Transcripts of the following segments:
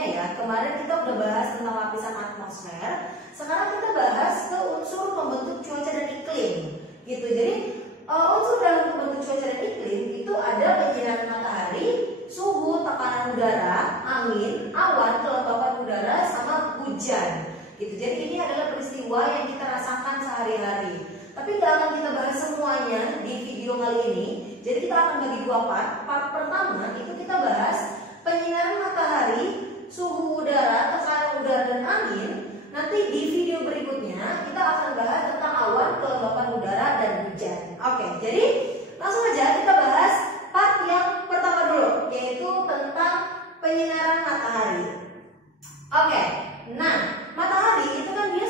unsurnya ya. Kemarin kita udah bahas tentang lapisan atmosfer. Sekarang kita bahas ke unsur pembentuk cuaca dan iklim. Gitu. Jadi unsur dalam pembentuk cuaca dan iklim itu ada penyinaran matahari, suhu, tekanan udara, angin, awan, kelembapan udara, sama hujan. Gitu. Jadi ini adalah peristiwa yang kita rasakan sehari-hari. Tapi nggak akan kita bahas semuanya di video kali ini. Jadi kita akan bagi dua part. Part pertama itu kita bahas penyinaran matahari, suhu udara, tekanan udara, dan angin. Nanti di video berikutnya kita akan bahas tentang awan, kelembapan udara, dan hujan. Oke, jadi langsung aja kita bahas part yang pertama dulu, yaitu tentang penyinaran matahari. Oke, nah matahari itu kan dia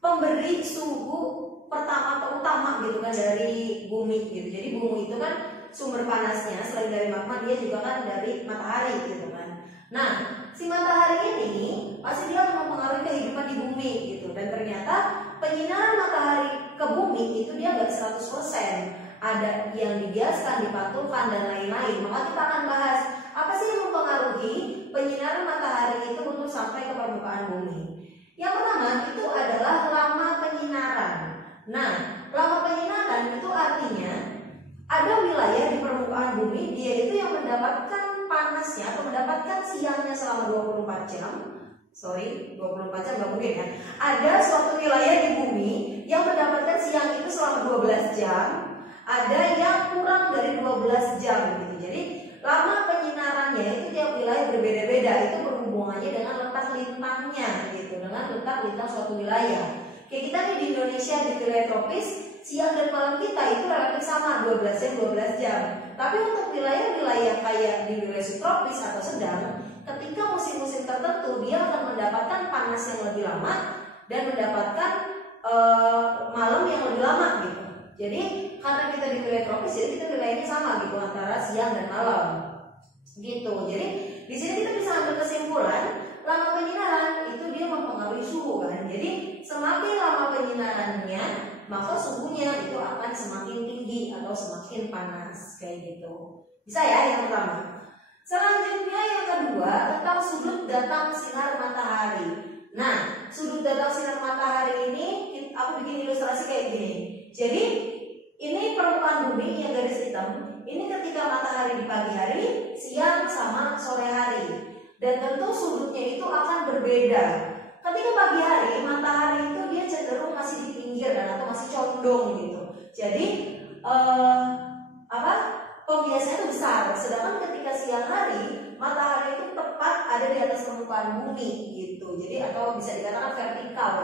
pemberi suhu pertama atau utama gitu kan dari bumi gitu. Jadi bumi itu kan sumber panasnya selain dari magma dia juga kan dari matahari gitu kan. Nah, si matahari ini pasti dia akan mempengaruhi kehidupan di bumi gitu. Dan ternyata penyinaran matahari ke bumi itu dia nggak 100%. Ada yang dibiaskan, dipantulkan, dan lain-lain. Maka kita akan bahas apa sih yang mempengaruhi penyinaran matahari itu untuk sampai ke permukaan bumi. Yang pertama itu adalah lama penyinaran. Nah, lama penyinaran itu artinya ada wilayah di permukaan bumi dia itu yang mendapatkan panasnya atau mendapatkan siangnya selama 24 jam. 24 jam nggak mungkin kan? Ada suatu wilayah di bumi yang mendapatkan siang itu selama 12 jam. Ada yang kurang dari 12 jam gitu. Jadi lama penyinarannya itu tiap wilayah berbeda-beda. Itu berhubungannya dengan letak lintangnya gitu, dengan letak lintang suatu wilayah. Kayak kita nih di Indonesia di wilayah tropis, siang dan malam kita itu relatif sama 12 jam 12 jam. Tapi untuk wilayah-wilayah kayak di wilayah subtropis atau sedang, ketika musim-musim tertentu dia akan mendapatkan panas yang lebih lama dan mendapatkan malam yang lebih lama gitu. Jadi karena kita di wilayah tropis, jadi kita wilayahnya sama gitu antara siang dan malam gitu. Jadi di sini kita bisa ambil kesimpulan lama penyinaran itu dia mempengaruhi suhu kan. Jadi semakin lama penyinarannya maka suhunya itu akan semakin tinggi atau semakin panas kayak gitu. Bisa ya yang pertama. Selanjutnya yang kedua tentang sudut datang sinar matahari. Nah, sudut datang sinar matahari ini aku bikin ilustrasi kayak gini. Jadi ini permukaan bumi yang garis hitam. Ini ketika matahari di pagi hari, siang sama sore hari. Dan tentu sudutnya itu akan berbeda. Ketika pagi hari, matahari itu dia cenderung masih di pinggir dan atau masih condong gitu. Jadi pembiasannya itu besar. Sedangkan ketika siang hari, matahari itu tepat ada di atas permukaan bumi gitu. Jadi atau bisa dikatakan vertikal.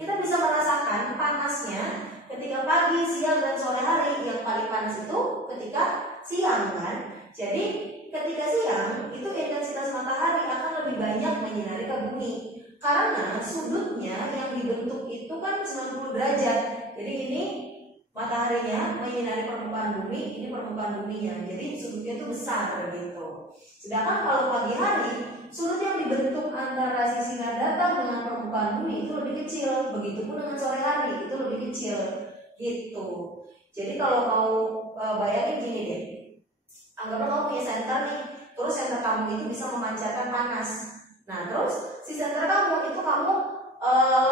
Kita bisa merasakan panasnya ketika pagi, siang, dan sore hari. Yang paling panas itu ketika siang kan. Jadi ketika siang itu intensitas matahari akan lebih banyak menyinari ke bumi karena sudutnya yang dibentuk itu kan 90 derajat. Jadi ini mataharinya menyinari permukaan bumi, ini permukaan buminya. Jadi sudutnya itu besar gitu. Sedangkan kalau pagi hari sudut yang dibentuk antara sisi sinar datang dengan permukaan bumi itu lebih kecil. Begitupun dengan sore hari itu lebih kecil gitu. Jadi kalau mau bayangin gini deh. Anggaplah kamu punya senter nih, terus senter kamu itu bisa memancarkan panas. Nah terus si senter kamu itu kamu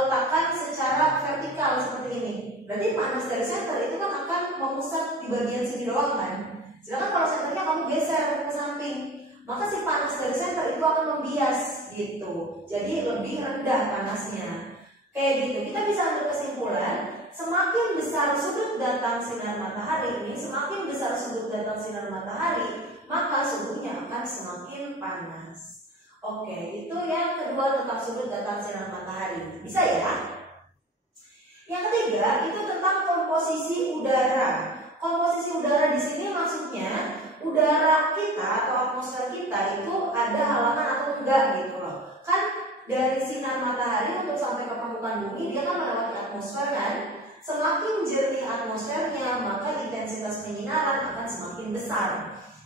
letakkan secara vertikal seperti ini. Berarti panas dari senter itu kan akan memusat di bagian sini doang kan. Sedangkan kalau senternya kamu geser ke samping, maka si panas dari senter itu akan membias gitu. Jadi lebih rendah panasnya. Kayak gitu. Kita bisa ambil kesimpulan, semakin besar sudut datang sinar matahari ini, semakin besar sudut datang sinar matahari, maka suhunya akan semakin panas. Oke, itu yang kedua tentang sudut datang sinar matahari. Bisa ya? Yang ketiga itu tentang komposisi udara. Komposisi udara di sini maksudnya udara kita atau atmosfer kita itu ada halangan atau enggak gitu loh. Kan dari sinar matahari untuk sampai ke permukaan bumi dia kan melewati atmosfer kan. Semakin jernih atmosfernya maka intensitas penyinaran akan semakin besar.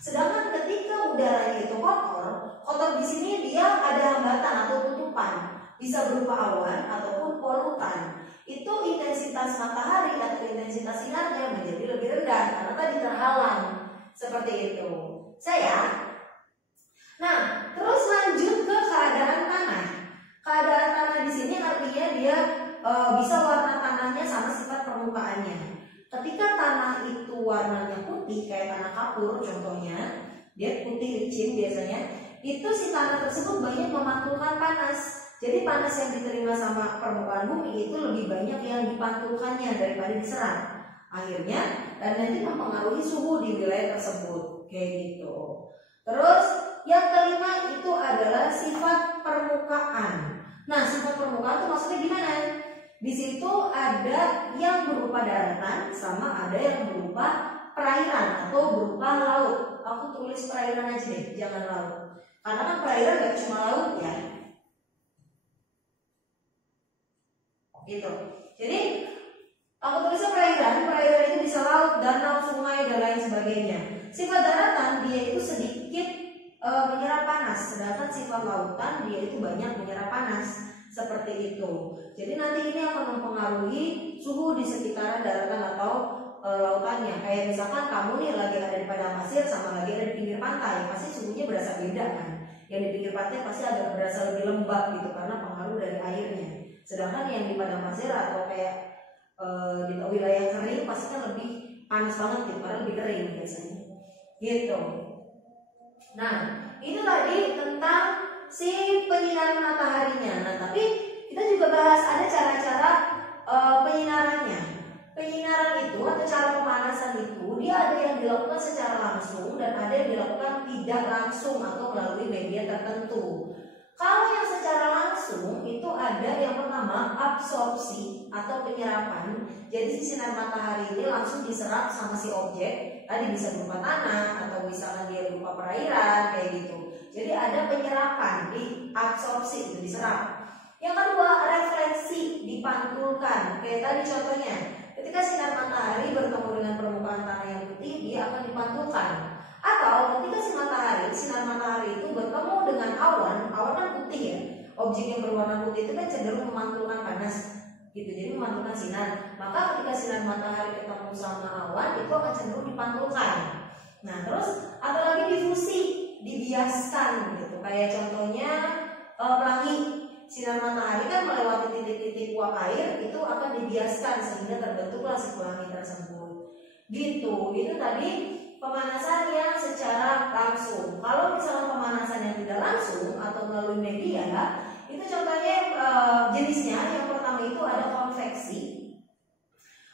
Sedangkan ketika udaranya itu kotor di sini dia ada hambatan atau tutupan, bisa berupa awan ataupun polutan. Itu intensitas matahari atau intensitas sinarnya menjadi lebih rendah karena tadi terhalang seperti itu. Nah, terus lanjut ke keadaan tanah. Keadaan tanah di sini artinya dia bisa warna tanahnya sama sifat permukaannya. Ketika tanah itu warnanya putih kayak tanah kapur contohnya, dia putih licin biasanya, itu si tanah tersebut banyak memantulkan panas. Jadi panas yang diterima sama permukaan bumi itu lebih banyak yang dipantulkannya daripada diserap. Akhirnya dan nanti mempengaruhi suhu di wilayah tersebut kayak gitu. Terus yang kelima itu adalah sifat permukaan. Nah, sifat permukaan itu maksudnya gimana? Di situ ada yang berupa daratan sama ada yang berupa perairan atau berupa laut. Aku tulis perairan aja deh, jangan laut. Karena kan perairan gak cuma laut ya. Gitu. Jadi aku tulisnya perairan itu bisa laut, danau, sungai dan lain sebagainya. Sifat daratan dia itu sedikit menyerap panas, sedangkan sifat lautan dia itu banyak menyerap panas. Seperti itu. Jadi nanti ini akan mempengaruhi suhu di sekitaran daratan atau lautannya. Kayak misalkan kamu nih lagi ada di padang pasir sama lagi ada di pinggir pantai, pasti suhunya berasa beda kan. Yang di pinggir pantai pasti agak berasa lebih lembab gitu karena pengaruh dari airnya. Sedangkan yang di padang pasir atau kayak di wilayah kering pasti kan lebih panas banget gitu karena lebih kering biasanya. Gitu. Nah, itu tadi tentang si penyinaran mataharinya. Nah, tapi kita juga bahas ada cara-cara penyinarannya. Penyinaran itu atau cara pemanasan itu dia ada yang dilakukan secara langsung dan ada yang dilakukan tidak langsung atau melalui media tertentu. Kalau yang secara langsung itu ada yang pertama absorpsi atau penyerapan. Jadi sinar matahari ini langsung diserap sama si objek. Tadi bisa berupa tanah atau misalkan dia berupa perairan kayak gitu. Jadi ada penyerapan di absorpsi itu diserap. Yang kedua refleksi dipantulkan. Kayak tadi contohnya, ketika sinar matahari bertemu dengan permukaan tanah yang putih dia akan dipantulkan. Atau ketika sinar matahari itu bertemu dengan awan kan putih ya. Objek yang berwarna putih itu kan cenderung memantulkan panas. Gitu, jadi memantulkan sinar. Maka ketika sinar matahari ketemu sama awan itu akan cenderung dipantulkan. Nah, terus atau lagi difusi, dibiaskan gitu. Kayak contohnya pelangi. Sinar matahari kan melewati titik-titik uap air itu akan dibiaskan sehingga terbentuklah si pelangi tersebut. Gitu. Itu tadi pemanasan yang secara langsung. Kalau misalnya pemanasan yang tidak langsung atau melalui media, itu contohnya jenisnya yang pertama itu ada konveksi.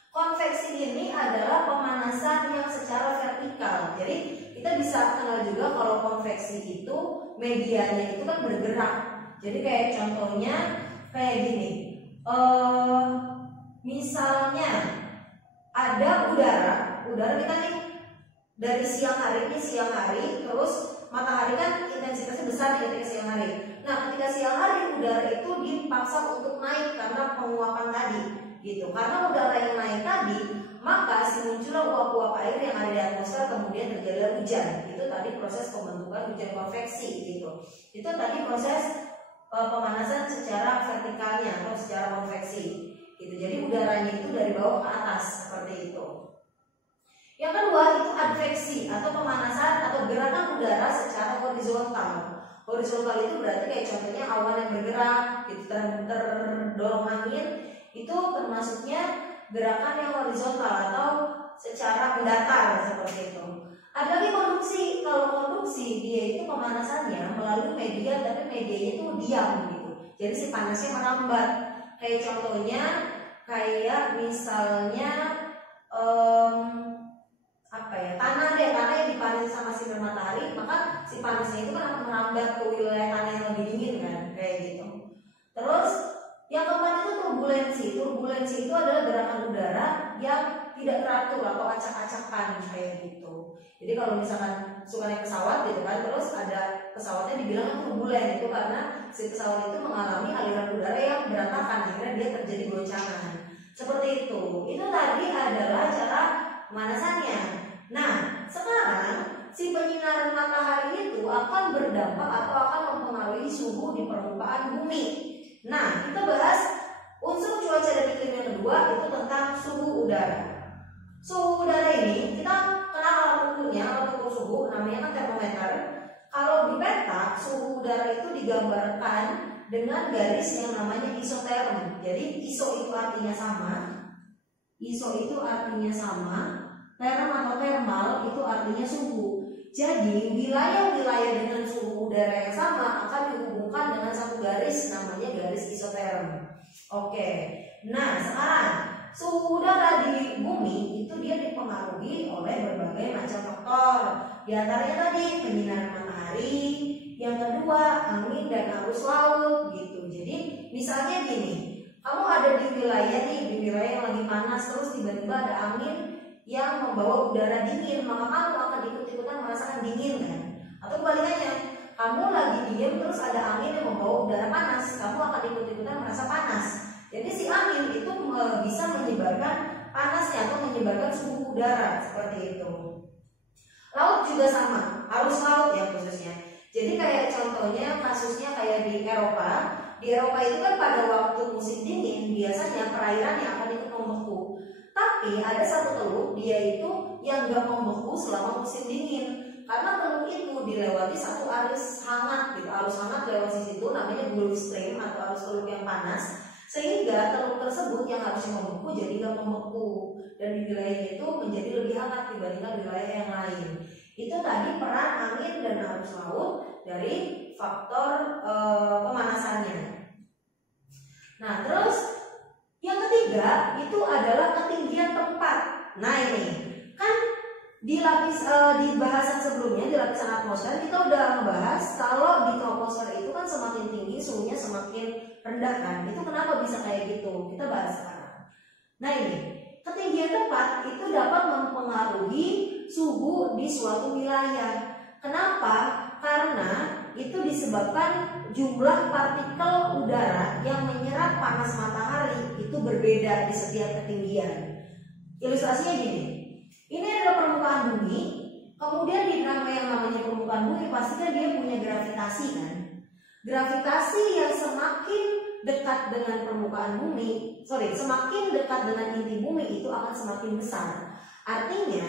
Konveksi ini adalah pemanasan yang secara vertikal. Jadi kita bisa kenal juga kalau konveksi itu medianya itu kan bergerak. Jadi kayak contohnya kayak gini. Misalnya ada udara kita nih dari siang hari terus matahari kan intensitasnya besar ketika siang hari. Nah, ketika siang hari udara itu dipaksa untuk naik karena penguapan tadi, gitu. Karena udara yang naik tadi, maka muncullah uap-uap air yang ada di atmosfer kemudian terjadi hujan. Itu tadi proses pembentukan hujan konveksi, gitu. Itu tadi proses pemanasan secara vertikalnya atau secara konveksi, gitu. Jadi udaranya itu dari bawah ke atas seperti itu. Yang kedua itu adveksi atau pemanasan atau gerakan udara secara horizontal. Horizontal itu berarti kayak contohnya awan yang bergerak, gitu, terdorong angin, itu termasuknya gerakan yang horizontal atau secara mendatar seperti itu. Ada lagi konduksi. Kalau konduksi dia itu pemanasannya melalui media, tapi medianya itu diam gitu. Jadi si panasnya merambat. Kayak contohnya, kayak misalnya tanah yang dipanasi sama sinar matahari, maka si panasnya itu kan akan merambat ke wilayah tanah yang lebih dingin kan, kayak gitu. Terus yang keempat itu turbulensi. Turbulensi itu adalah gerakan udara yang tidak teratur atau acak-acakan kayak gitu. Jadi kalau misalkan suka naik pesawat gitu kan, terus ada pesawatnya dibilang turbulen, itu karena si pesawat itu mengalami aliran udara yang berantakan, akhirnya dia terjadi goncangan. Seperti itu. Itu tadi adalah cara pemanasannya. Nah, sekarang si penyinaran matahari itu akan berdampak atau akan mempengaruhi suhu di permukaan bumi. Nah, kita bahas unsur cuaca dan iklim yang kedua itu tentang suhu udara. Suhu udara ini kita kenal alat ukurnya, alat ukur suhu namanya kan termometer. Kalau di peta udara itu digambarkan dengan garis yang namanya isoterm. Jadi iso itu artinya sama, term atau thermal itu artinya suhu. Jadi wilayah-wilayah dengan suhu udara yang sama akan dihubungkan dengan satu garis, namanya garis isoterm. Oke, nah sekarang suhu udara di bumi itu dia dipengaruhi oleh berbagai macam faktor. Di antaranya tadi penyinaran matahari, yang kedua angin dan arus laut gitu. Jadi misalnya gini, kamu ada di wilayah yang lagi panas, terus tiba-tiba ada angin yang membawa udara dingin, maka kamu akan ikut-ikutan merasakan dingin kan? Atau kebalikannya, kamu lagi diem terus ada angin yang membawa udara panas, kamu akan ikut-ikutan merasa panas. Jadi si angin itu bisa menyebarkan panasnya atau menyebarkan suhu udara seperti itu. Laut juga sama, arus laut ya khususnya. Jadi kayak contohnya kasusnya kayak di Eropa. Di Eropa itu kan pada waktu musim dingin biasanya perairan yang akan ikut membeku. Tapi ada satu teluk dia itu yang gak membeku selama musim dingin. Karena teluk itu dilewati satu arus hangat gitu. Arus hangat lewat di situ namanya Gulf Stream atau arus teluk yang panas. Sehingga teluk tersebut yang harusnya membeku jadi gak membeku. Dan di wilayah itu menjadi lebih hangat dibandingkan wilayah yang lain. Itu tadi peran angin dan arus laut dari faktor pemanasannya. Nah terus yang ketiga itu adalah ketinggian tempat. Nah ini kan di bahasan sebelumnya di lapisan atmosfer kita udah ngebahas kalau di troposfer itu kan semakin tinggi suhunya semakin rendah kan. Itu kenapa bisa kayak gitu? Kita bahas sekarang. Nah ini ketinggian tempat itu dapat mempengaruhi suhu di suatu wilayah. Kenapa? Karena itu disebabkan jumlah partikel udara yang menyerap panas matahari itu berbeda di setiap ketinggian. Ilustrasinya gini, ini adalah permukaan bumi, kemudian di yang namanya permukaan bumi pastinya dia punya gravitasi kan. Gravitasi yang semakin dekat dengan permukaan bumi, semakin dekat dengan inti bumi itu akan semakin besar. Artinya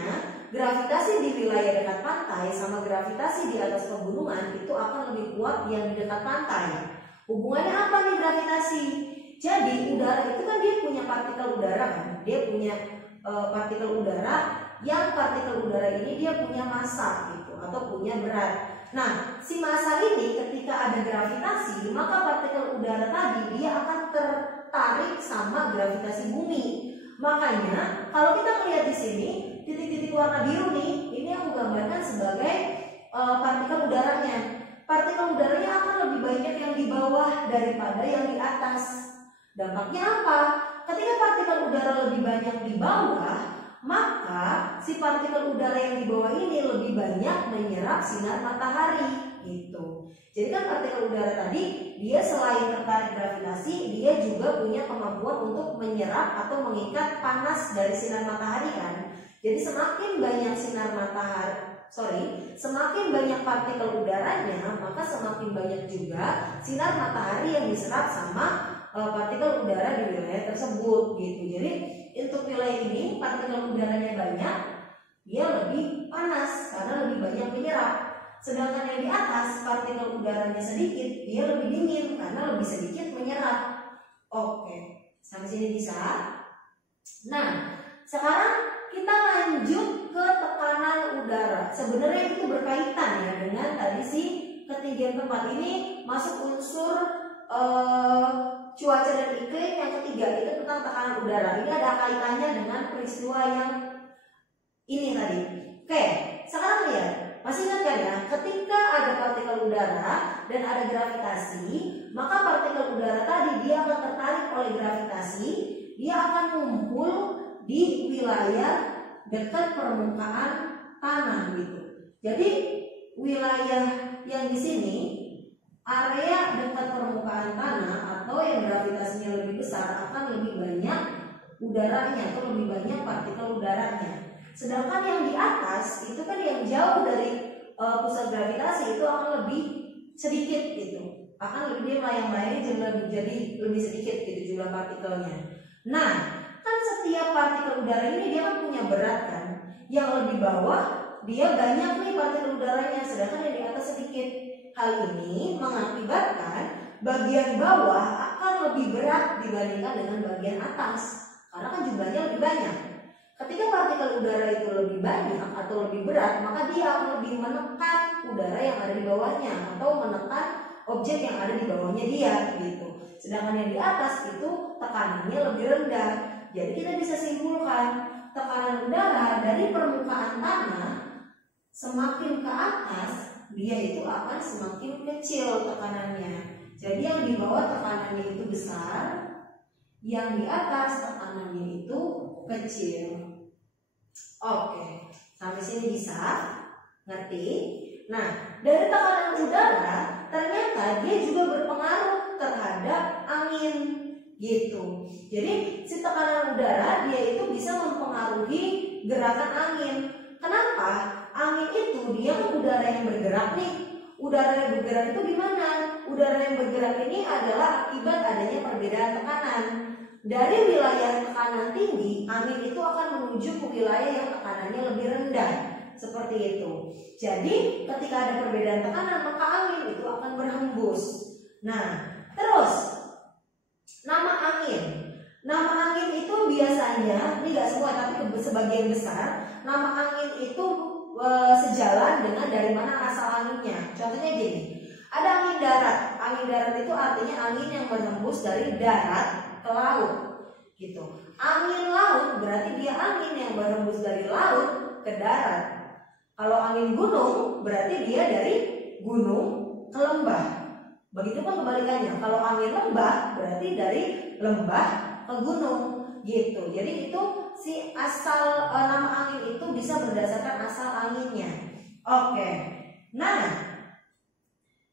gravitasi di wilayah dekat pantai sama gravitasi di atas pegunungan itu akan lebih kuat yang di dekat pantai. Hubungannya apa nih gravitasi? Jadi udara itu kan dia punya partikel udara kan, dia punya partikel udara yang partikel udara ini dia punya massa gitu atau punya berat. Nah, si massa ini ketika ada gravitasi, maka partikel udara tadi dia akan tertarik sama gravitasi bumi. Makanya kalau kita melihat di sini titik-titik warna biru nih, ini aku gambarkan sebagai partikel udaranya. Partikel udaranya akan lebih banyak yang di bawah daripada yang di atas. Dampaknya apa? Ketika partikel udara lebih banyak di bawah, maka si partikel udara yang di bawah ini lebih banyak menyerap sinar matahari gitu. Jadi kan partikel udara tadi dia selain tertarik gravitasi, dia juga punya kemampuan untuk menyerap atau mengikat panas dari sinar matahari kan. Jadi semakin banyak semakin banyak partikel udaranya, maka semakin banyak juga sinar matahari yang diserap sama partikel udara di wilayah tersebut gitu. Jadi untuk wilayah ini partikel udaranya banyak, dia lebih panas karena lebih banyak menyerap. Sedangkan yang di atas partikel udaranya sedikit, dia lebih dingin karena lebih sedikit menyerap. Oke, sampai sini bisa. Nah, sekarang kita lanjut ke tekanan udara. Sebenarnya itu berkaitan ya dengan tadi si ketinggian tempat ini masuk unsur cuaca dan iklim. Yang ketiga itu tentang tekanan udara. Ini ada kaitannya dengan peristiwa yang ini tadi. Oke, sekarang lihat. Masih ingat kan ya? Ketika ada partikel udara dan ada gravitasi, maka partikel udara tadi dia akan tertarik oleh gravitasi, dia akan ngumpul di wilayah dekat permukaan tanah gitu. Jadi wilayah yang di sini area dekat permukaan tanah atau yang gravitasinya lebih besar akan lebih banyak udaranya atau lebih banyak partikel udaranya. Sedangkan yang di atas itu kan yang jauh dari pusat gravitasi itu akan lebih sedikit gitu. Akan lebih melayang-layang jadi lebih sedikit gitu jumlah partikelnya. Nah, kan setiap partikel udara ini dia kan punya berat kan. Yang lebih bawah dia banyak nih partikel udaranya, sedangkan yang di atas sedikit. Hal ini mengakibatkan bagian bawah akan lebih berat dibandingkan dengan bagian atas, karena kan jumlahnya lebih banyak. Ketika partikel udara itu lebih banyak atau lebih berat, maka dia akan lebih menekan udara yang ada di bawahnya atau menekan objek yang ada di bawahnya dia gitu. Sedangkan yang di atas itu tekanannya lebih rendah. Jadi kita bisa simpulkan tekanan udara dari permukaan tanah semakin ke atas dia itu akan semakin kecil tekanannya. Jadi yang di bawah tekanannya itu besar, yang di atas tekanannya itu kecil. Oke, sampai sini bisa ngerti? Nah, dari tekanan udara ternyata dia juga berpengaruh terhadap angin gitu. Jadi si tekanan udara dia itu bisa mempengaruhi gerakan angin. Kenapa? Angin itu dia kan udara yang bergerak nih. Udara yang bergerak itu gimana? Udara yang bergerak ini adalah akibat adanya perbedaan tekanan. Dari wilayah tekanan tinggi, angin itu akan menuju ke wilayah yang tekanannya lebih rendah. Seperti itu. Jadi ketika ada perbedaan tekanan, maka angin itu akan berhembus. Nah, terus nama angin. Nama angin itu biasanya, ini gak semua tapi sebagian besar, nama angin itu sejalan dengan dari mana asal anginnya. Contohnya gini, ada angin darat. Angin darat itu artinya angin yang berhembus dari darat ke laut gitu. Angin laut berarti dia angin yang berhembus dari laut ke darat. Kalau angin gunung berarti dia dari gunung ke lembah. Begitu kan kebalikannya. Kalau angin lembah berarti dari lembah ke gunung gitu. Jadi itu si asal nama angin itu bisa berdasarkan asal anginnya. Oke. Nah,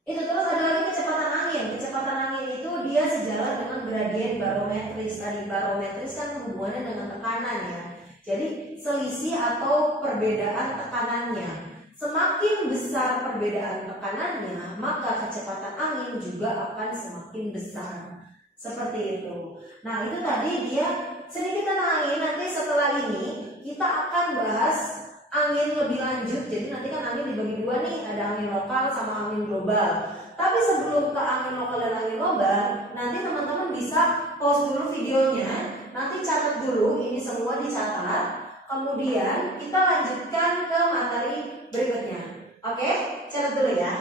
itu terus ada lagi kecepatan angin. Kecepatan angin itu dia sejalan dengan gradien barometris. Tadi barometris kan hubungannya dengan tekanan ya. Jadi selisih atau perbedaan tekanannya. Semakin besar perbedaan tekanannya, maka kecepatan angin juga akan semakin besar. Seperti itu. Nah, itu tadi dia sedikit tentang angin. Nanti setelah ini kita akan bahas angin lebih lanjut. Jadi nanti kan angin dibagi dua nih, ada angin lokal sama angin global. Tapi sebelum ke angin lokal dan angin global, nanti teman-teman bisa pause dulu videonya. Nanti catat dulu, ini semua dicatat. Kemudian kita lanjutkan ke materi berikutnya. Oke, catat dulu ya.